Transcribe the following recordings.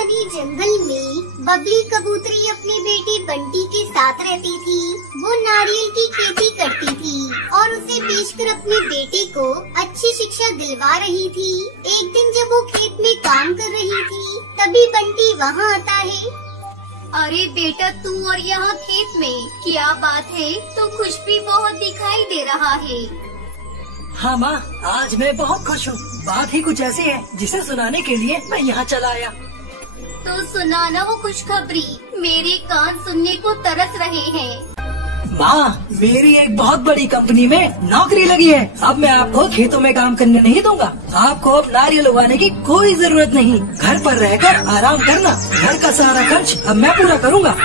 घने जंगल में बबली कबूतरी अपने बेटे बंटी के साथ रहती थी। वो नारियल की खेती करती थी और उसे बेचकर अपने बेटे को अच्छी शिक्षा दिलवा रही थी। एक दिन जब वो खेत में काम कर रही थी, तभी बंटी वहाँ आता है। अरे बेटा, तू और यहाँ खेत में क्या बात है? तो खुश भी बहुत दिखाई दे रहा है। हाँ माँ, आज मैं बहुत खुश हूँ। बात ही कुछ ऐसी है जिसे सुनाने के लिए मैं यहाँ चला आया। तो सुनाना वो खुशखबरी, मेरे कान सुनने को तरस रहे हैं। माँ, मेरी एक बहुत बड़ी कंपनी में नौकरी लगी है। अब मैं आपको खेतों में काम करने नहीं दूंगा। आपको अब नारियल उगाने की कोई जरूरत नहीं। घर पर रहकर आराम करना। घर का सारा खर्च अब मैं पूरा करूँगा।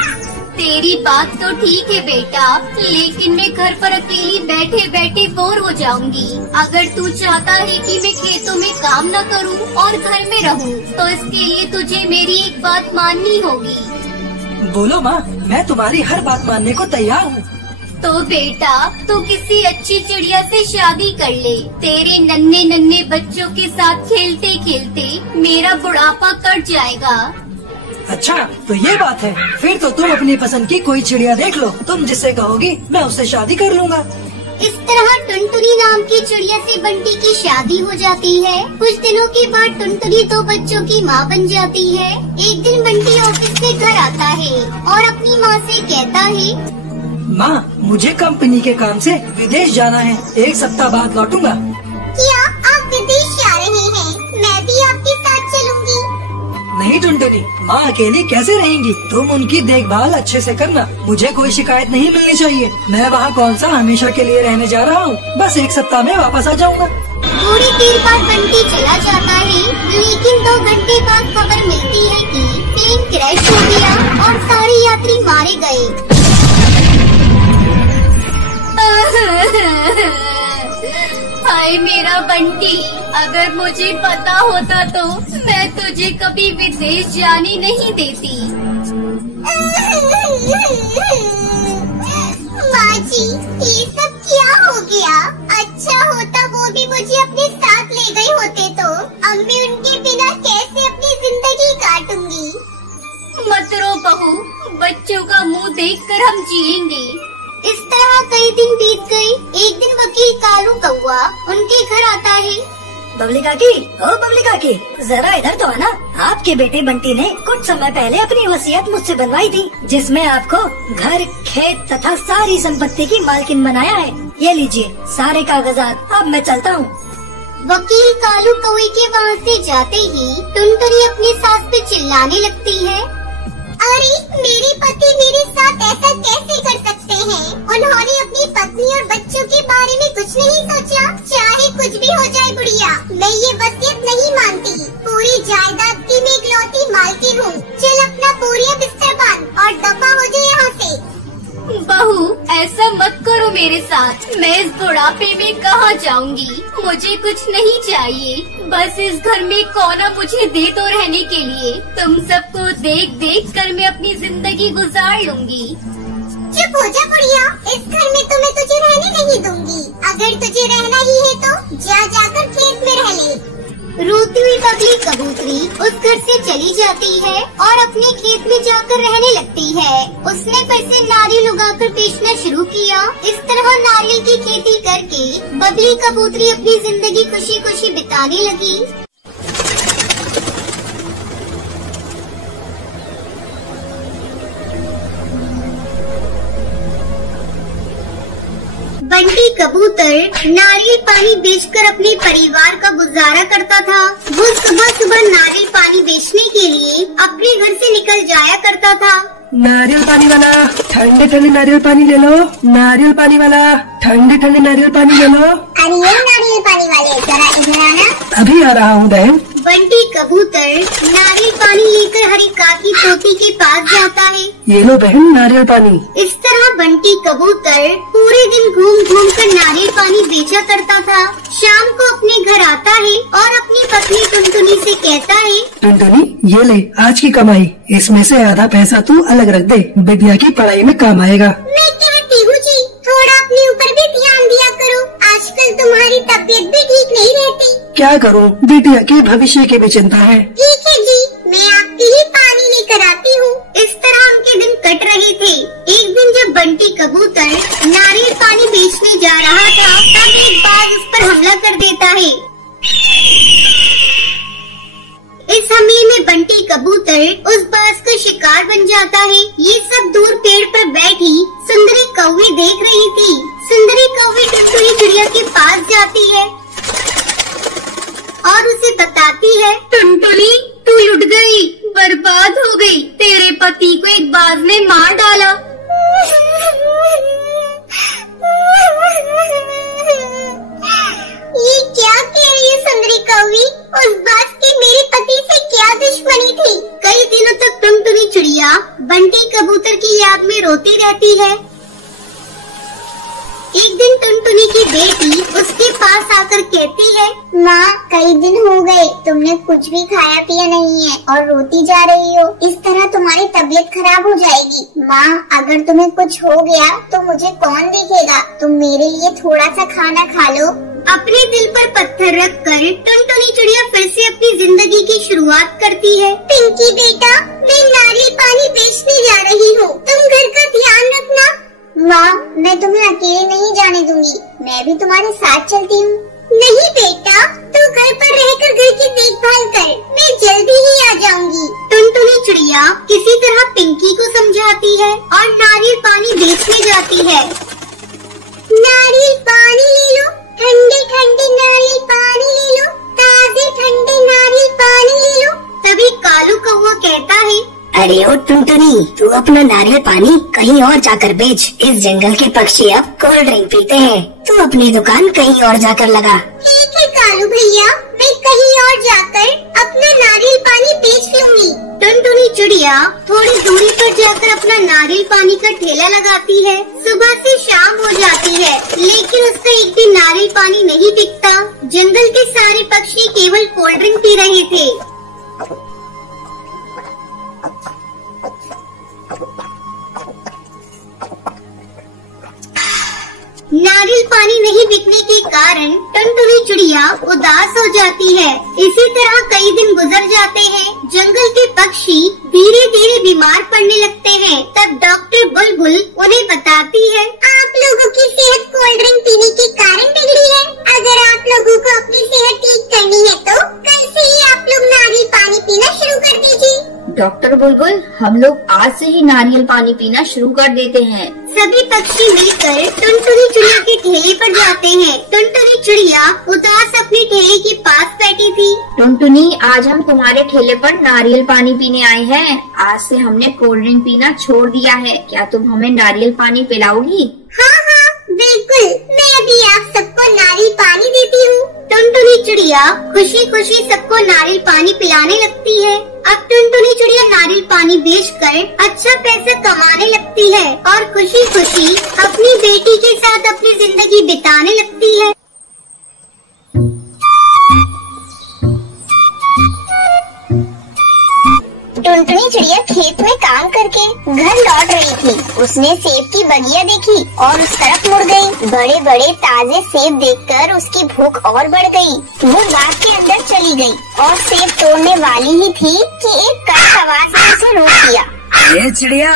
तेरी बात तो ठीक है बेटा, लेकिन मैं घर पर अकेली बैठे बैठे बोर हो जाऊंगी। अगर तू चाहता है कि मैं खेतों में काम न करूं और घर में रहूं, तो इसके लिए तुझे मेरी एक बात माननी होगी। बोलो माँ, मैं तुम्हारी हर बात मानने को तैयार हूँ। तो बेटा, तू किसी अच्छी चिड़िया से शादी कर ले। तेरे नन्हे नन्हे बच्चों के साथ खेलते खेलते मेरा बुढ़ापा कट जाएगा। अच्छा, तो ये बात है। फिर तो तुम अपनी पसंद की कोई चिड़िया देख लो। तुम जिससे कहोगी मैं उससे शादी कर लूँगा। इस तरह टुनटुनी नाम की चिड़िया से बंटी की शादी हो जाती है। कुछ दिनों के बाद टुनटुनी 2 बच्चों की माँ बन जाती है। एक दिन बंटी ऑफिस से घर आता है और अपनी माँ से कहता है, माँ, मुझे कंपनी के काम से विदेश जाना है। 1 सप्ताह बाद लौटूंगा। क्या आप विदेश जा रहे हैं? मैं भी आपके साथ चलूंगी। नहीं टुनटुनी, माँ अकेली कैसे रहेंगी? तुम उनकी देखभाल अच्छे से करना। मुझे कोई शिकायत नहीं मिलनी चाहिए। मैं वहाँ कौन सा हमेशा के लिए रहने जा रहा हूँ। बस 1 सप्ताह में वापस आ जाऊँगा। थोड़ी देर बाद बंटी चला जाता है, लेकिन 2 घंटे बाद खबर मिलती है कि प्लेन क्रैश हो गया और सारे यात्री मारे गए। हाय मेरा बंटी, अगर मुझे पता होता तो मैं तुझे कभी विदेश जाने नहीं देती। माँ जी, ये सब क्या हो गया? अच्छा होता वो भी मुझे अपने साथ ले गए होते तो। अब मैं उनके बिना कैसे अपनी जिंदगी काटूंगी? मत रो बहू, बच्चों का मुंह देखकर हम जिएंगे। इस तरह कई दिन बीत गए। एक दिन वकील कालू कौआ उनके घर आता है। बबली काकी, ओ बबली काकी, जरा इधर तो आना। आपके बेटे बंटी ने कुछ समय पहले अपनी वसीयत मुझसे बनवाई थी, जिसमें आपको घर, खेत तथा सारी संपत्ति की मालकिन बनाया है। ये लीजिए सारे कागजात। अब मैं चलता हूँ। वकील कालू कौए के वहाँ से जाते ही टुनटुनी अपनी सास पे चिल्लाने लगती है। अरे, मेरे पति मेरे साथ ऐसा कैसे कर सकते हैं? उन्होंने अपनी पत्नी और बच्चों के बारे में कुछ नहीं सोचा। चाहे कुछ भी हो जाए बुढ़िया, मैं ये वसीयत नहीं मानती। पूरी जायदाद की मैं इकलौती मालकिन हूँ। चल अपना बोरिया बिस्तर बांध और दफा हो जाए यहाँ से। बहू, ऐसा मत करो मेरे साथ। मैं इस बुढ़ापे में कहाँ जाऊंगी? मुझे कुछ नहीं चाहिए। बस इस घर में कोना मुझे दे दो रहने के लिए। तुम सबको देख देख कर मैं अपनी जिंदगी गुजार लूंगी। चुप हो जा बुढ़िया, इस घर में तो मैं तुझे रहने नहीं दूंगी। अगर तुझे रहना ही है तो जाकर खेत में रह ले। रोती हुई बबली कबूतरी उस घर से चली जाती है और अपने खेत में जाकर रहने लगती है। उसने फिर से नारियल उगाकर बेचना शुरू किया। इस तरह नारियल की खेती करके बबली कबूतरी अपनी जिंदगी खुशी खुशी बिताने लगी। बंटी कबूतर नारियल पानी बेचकर अपने परिवार का गुजारा करता था। वो सुबह सुबह नारियल पानी बेचने के लिए अपने घर से निकल जाया करता था। नारियल पानी वाला, ठंडे ठंडे नारियल पानी ले लो। नारियल पानी वाला, ठंडे ठंडे नारियल पानी ले लो। अरे ये नारियल पानी वाले, जरा इधर आना। अभी आ रहा हूँ बहन। बंटी कबूतर नारियल पानी लेकर हरी काकी तोती के पास जाता है। ये लो बहन नारियल पानी। इस तरह बंटी कबूतर पूरे दिन घूम घूम कर नारियल पानी बेचा करता था। शाम को अपने घर आता है और अपनी पत्नी टुनटुनी से कहता है, टुनटुनी, ये ले आज की कमाई। इसमें से आधा पैसा तू अलग रख दे, बिटिया की पढ़ाई में काम आएगा। मैं कहती हूँ जी, थोड़ा अपने ऊपर भी ध्यान दिया करो। आजकल तुम्हारी तबीयत भी ठीक नहीं रहती। क्या करूँ, बिटिया के भविष्य की भी चिंता है। ठीक है जी, मैं आपकी ही बन जाता है। ये सब दूर पेड़ पर बैठी सुंदरी कौवी देख रही थी। सुंदरी कौवी टुनटुनी चिड़िया के पास जाती है और उसे बताती है, टुनटुनी तू लुट गई, बर्बाद हो गई। तेरे पति को एक बाज ने मार डाला। ये क्या कह रही है सुंदरी कौवी? उस बाज की मेरे पति से क्या दुश्मनी थी? कई दिनों तक टुनटुनी चिड़िया बंटी कबूतर की याद में रोती रहती है। एक दिन टुनटुनी की बेटी उसके पास आकर कहती है, माँ कई दिन हो गए तुमने कुछ भी खाया पिया नहीं है और रोती जा रही हो। इस तरह तुम्हारी तबीयत खराब हो जाएगी। माँ अगर तुम्हें कुछ हो गया तो मुझे कौन देखेगा? तुम मेरे लिए थोड़ा सा खाना खा लो। अपने दिल पर पत्थर रख कर टुनटुनी चिड़िया फिर से अपनी जिंदगी की शुरुआत करती है। पिंकी बेटा, मैं नारियल पानी बेचने जा रही हूँ, तुम घर का ध्यान रखना। माँ मैं तुम्हें अकेले नहीं जाने दूंगी, मैं भी तुम्हारे साथ चलती हूँ। नहीं बेटा, तू घर पर रहकर घर की देखभाल कर, मैं जल्दी ही आ जाऊंगी। टुनटुनी चिड़िया किसी तरह पिंकी को समझाती है और नारियल पानी बेचने जाती है। नारियल पानी ले लो, ठंडे ठंडे नारियल पानी ले लो, ताजे ठंडे नारियल पानी ले लो। तभी कालू कौवा कहता है, अरे ओ टुनटुनी, तू अपना नारियल पानी कहीं और जाकर बेच। इस जंगल के पक्षी अब कोल्ड ड्रिंक पीते हैं, तू अपनी दुकान कहीं और जाकर लगा। ठीक है कालू भैया, मैं कहीं और जाकर अपना नारियल पानी बेच लूंगी। टुनटुनी चिड़िया थोड़ी दूरी पर जाकर अपना नारियल पानी का ठेला लगाती है। सुबह से शाम हो जाती है लेकिन उसका एक भी नारियल पानी नहीं बिकता। जंगल के सारे पक्षी केवल कोल्ड ड्रिंक पी रहे थे। नारियल पानी नहीं बिकने के कारण टुनटुनी चिड़िया उदास हो जाती है। इसी तरह कई दिन गुजर जाते हैं। जंगल के पक्षी धीरे धीरे बीमार पड़ने लगते हैं। तब डॉक्टर बुलबुल उन्हें बताती है, आप लोगों की सेहत कोल्ड ड्रिंक पीने के कारण बिगड़ी है। अगर आप लोगों को अपनी सेहत ठीक करनी है तो कल से ही आप लोग नारियल पानी पीना शुरू कर दीजिए। डॉक्टर बुलबुल, हम लोग आज से ही नारियल पानी पीना शुरू कर देते हैं। सभी पक्षी मिलकर टुनटुनी चिड़िया के ठेले पर जाते हैं। टुनटुनी चिड़िया उदास अपने ठेले के पास बैठी थी। टुनटुनी, आज हम तुम्हारे ठेले पर नारियल पानी पीने आए हैं। आज से हमने कोल्ड ड्रिंक पीना छोड़ दिया है, क्या तुम हमें नारियल पानी पिलाओगी? हाँ हाँ बिल्कुल, मैं अभी आप सबको नारियल पानी देती हूँ। टुनटुनी चिड़िया खुशी खुशी सबको नारियल पानी पिलाने लगती है। अब टुनटुनी चिड़िया नारियल पानी बेचकर अच्छा पैसा कमाने लगती है और खुशी खुशी अपनी बेटी के साथ अपनी जिंदगी बिताने लगती है। टुनटुनी चिड़िया खेत में काम करके घर लौट रही थी। उसने सेब की बगिया देखी और उस तरफ मुड़ गई। बड़े बड़े ताजे सेब देखकर उसकी भूख और बढ़ गई। वो बाग के अंदर चली गई और सेब तोड़ने वाली ही थी कि एक कड़क आवाज ने उसे रोक दिया। ये चिड़िया,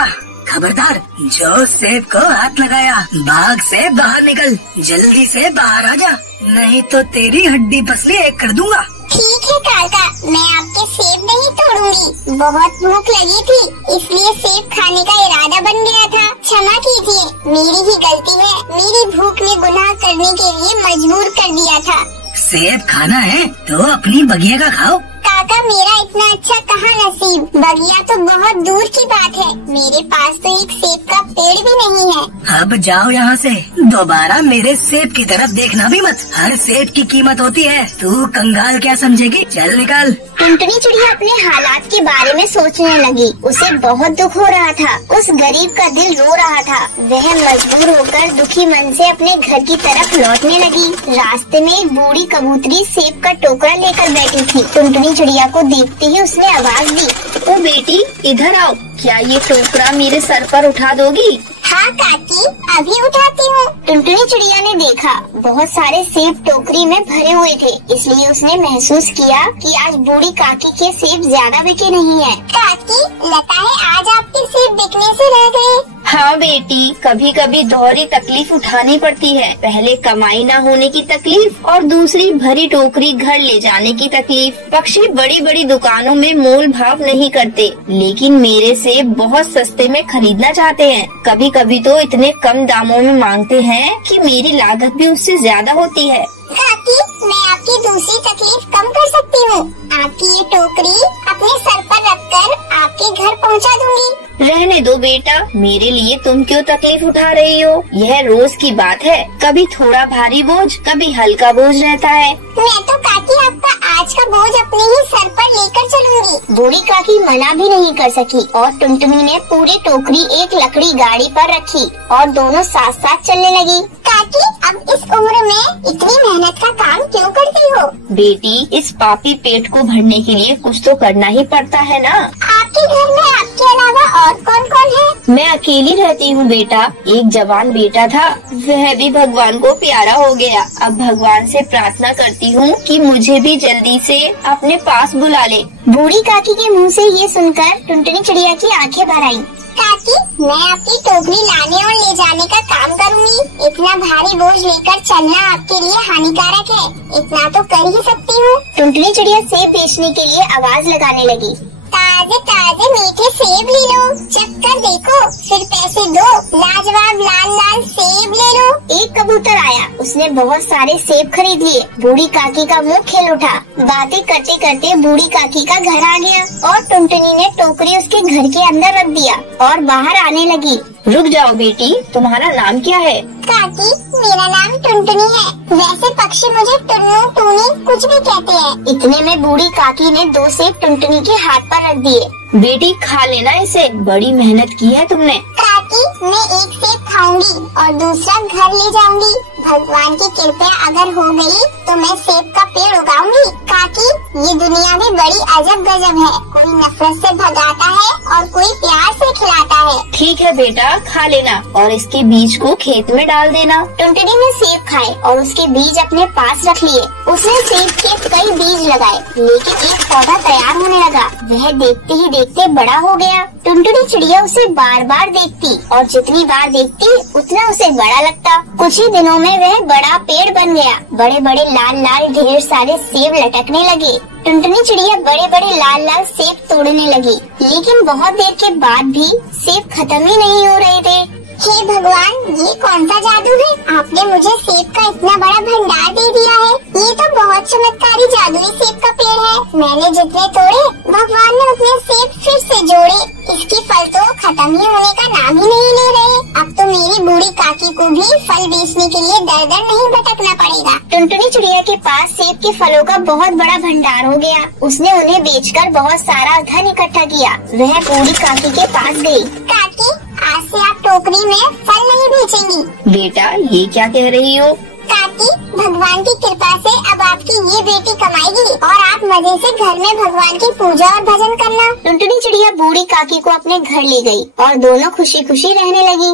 खबरदार, जो सेब को हाथ लगाया बाग से बाहर निकल, जल्दी से बाहर आ जा, नहीं तो तेरी हड्डी पसली एक कर दूंगा। ठीक है काका, मैं आपके सेब नहीं तोड़ूंगी। बहुत भूख लगी थी इसलिए सेब खाने का इरादा बन गया था। क्षमा कीजिए, मेरी ही गलती है। मेरी भूख ने गुनाह करने के लिए मजबूर कर दिया था। सेब खाना है तो अपनी बगिया का खाओ। काका, मेरा इतना अच्छा कहाँ नसीब, बगिया तो बहुत दूर की बात है। मेरे पास तो एक सेब का पेड़ भी नहीं है। अब जाओ यहाँ से, दोबारा मेरे सेब की तरफ देखना भी मत। हर सेब की कीमत होती है, तू कंगाल क्या समझेगी, चल निकल। टुनटुनी चिड़िया अपने हालात के बारे में सोचने लगी। उसे बहुत दुख हो रहा था। उस गरीब का दिल रो रहा था। वह मजबूर होकर दुखी मन से अपने घर की तरफ लौटने लगी। रास्ते में एक बूढ़ी कबूतरी सेब का टोकरा लेकर बैठी थी। टुनटुनी चिड़िया को देखते ही उसने आवाज दी, ओ बेटी, इधर आओ, क्या ये टोकरा मेरे सर पर उठा दोगी? हाँ काकी, अभी उठाती हूँ। टुनटुनी चिड़िया ने देखा बहुत सारे सेब टोकरी में भरे हुए थे, इसलिए उसने महसूस किया कि आज बूढ़ी काकी के सेब ज्यादा बिके नहीं है। काकी, लगता है आज आपके सेब बिकने से रह गए। हाँ बेटी, कभी कभी दोहरी तकलीफ उठानी पड़ती है। पहले कमाई न होने की तकलीफ और दूसरी भरी टोकरी घर ले जाने की तकलीफ। पक्षी बड़ी बड़ी दुकानों में मोल भाव नहीं करते, लेकिन मेरे सेब बहुत सस्ते में खरीदना चाहते हैं। कभी कभी तो इतने कम दामों में मांगते हैं कि मेरी लागत भी उससे ज्यादा होती है। काकी, मैं आपकी दूसरी तकलीफ कम कर सकती हूँ। आपकी ये टोकरी अपने सर पर रखकर आपके घर पहुँचा दूंगी। रहने दो बेटा, मेरे लिए तुम क्यों तकलीफ उठा रही हो? यह रोज की बात है। कभी थोड़ा भारी बोझ, कभी हल्का बोझ रहता है। मैं तो काकी आपका आज का बोझ अपने ही सर पर लेकर चलूंगी। बूढ़ी काकी मना भी नहीं कर सकी और टुनटुनी ने पूरी टोकरी एक लकड़ी गाड़ी पर रखी और दोनों साथ साथ चलने लगी। काकी, अब इस उम्र में इतनी मेहनत का काम क्यों करती हो? बेटी, इस पापी पेट को भरने के लिए कुछ तो करना ही पड़ता है ना। आपके घर में आपके अलावा और कौन कौन है? मैं अकेली रहती हूँ बेटा। एक जवान बेटा था, वह भी भगवान को प्यारा हो गया। अब भगवान से प्रार्थना करती हूँ कि मुझे भी जल्दी से अपने पास बुला ले। बूढ़ी काकी के मुँह से ये सुनकर टुनटुनी चिड़िया की आंखें भर आईं। काकी, मैं आपकी टोकरी लाने और ले जाने का काम करूंगी। इतना भारी बोझ लेकर चलना आपके लिए हानिकारक है। इतना तो कर ही सकती हूँ। टुनटुनी चिड़िया सेब बेचने के लिए आवाज लगाने लगी। ताजे ताजे मीठे सेब ले लो, चक्कर देखो, फिर पैसे दो, लाजवाब लाल लाल सेब ले लो। एक कबूतर आया, उसने बहुत सारे सेब खरीद लिए। बूढ़ी काकी का मुंह खिल उठा। बातें करते करते बूढ़ी काकी का घर आ गया और टुनटुनी ने टोकरी उसके घर के अंदर रख दिया और बाहर आने लगी। रुक जाओ बेटी, तुम्हारा नाम क्या है? काकी, मेरा नाम टुनटुनी है। वैसे पक्षी मुझे टुन्नू टूनी कुछ भी कहते हैं। इतने में बूढ़ी काकी ने 2 सेब टुनटुनी के हाथ पर रख दिए। बेटी, खा लेना इसे, बड़ी मेहनत की है तुमने। काकी, मैं एक सेब खाऊंगी और दूसरा घर ले जाऊंगी। भगवान की कृपा अगर हो गई तो मैं सेब का पेड़ उगाऊंगी। काकी, ये दुनिया में बड़ी अजब गजब है। कोई नफरत से भगाता है और कोई प्यार से खिलाता है। ठीक है बेटा, खा लेना और इसके बीज को खेत में डाल देना। टुनटुनी ने सेब खाए और उसके बीज अपने पास रख लिए। उसने सेब के कई बीज लगाए, लेकिन एक पौधा तैयार होने लगा। वह देखते ही देखते बड़ा हो गया। टुनटुनी चिड़िया उसे बार बार देखती और जितनी बार देखती उतना उसे बड़ा लगता। कुछ ही दिनों में वह बड़ा पेड़ बन गया। बड़े बड़े लाल लाल ढेर सारे सेब लटकने लगे। टुनटुनी चिड़िया बड़े बड़े लाल लाल सेब तोड़ने लगी, लेकिन बहुत देर के बाद भी सेब खत्म ही नहीं हो रहे थे। हे भगवान, ये कौन सा जादू है? आपने मुझे सेब का इतना बड़ा भंडार दे दिया है। ये तो बहुत चमत्कारी जादुई सेब का पेड़ है। मैंने जितने तोड़े, भगवान ने उतने सेब फिर से जोड़े। इसके फल तो खत्म ही होने का नाम ही नहीं ले रहे। अब तो मेरी बूढ़ी काकी को भी फल बेचने के लिए दर दर नहीं भटकना पड़ेगा। टुनटुनी चिड़िया के पास सेब के फलों का बहुत बड़ा भंडार हो गया। उसने उन्हें बेचकर बहुत सारा धन इकट्ठा किया। वह बूढ़ी काकी के पास गई। काकी, आज से आप टोकरी में फल नहीं बेचेंगी। बेटा, ये क्या कह रही हो? काकी, भगवान की कृपा से अब आपकी ये बेटी कमाएगी और आप मजे से घर में भगवान की पूजा और भजन करना। टुनटुनी चिड़िया बूढ़ी काकी को अपने घर ले गई और दोनों खुशी खुशी रहने लगी।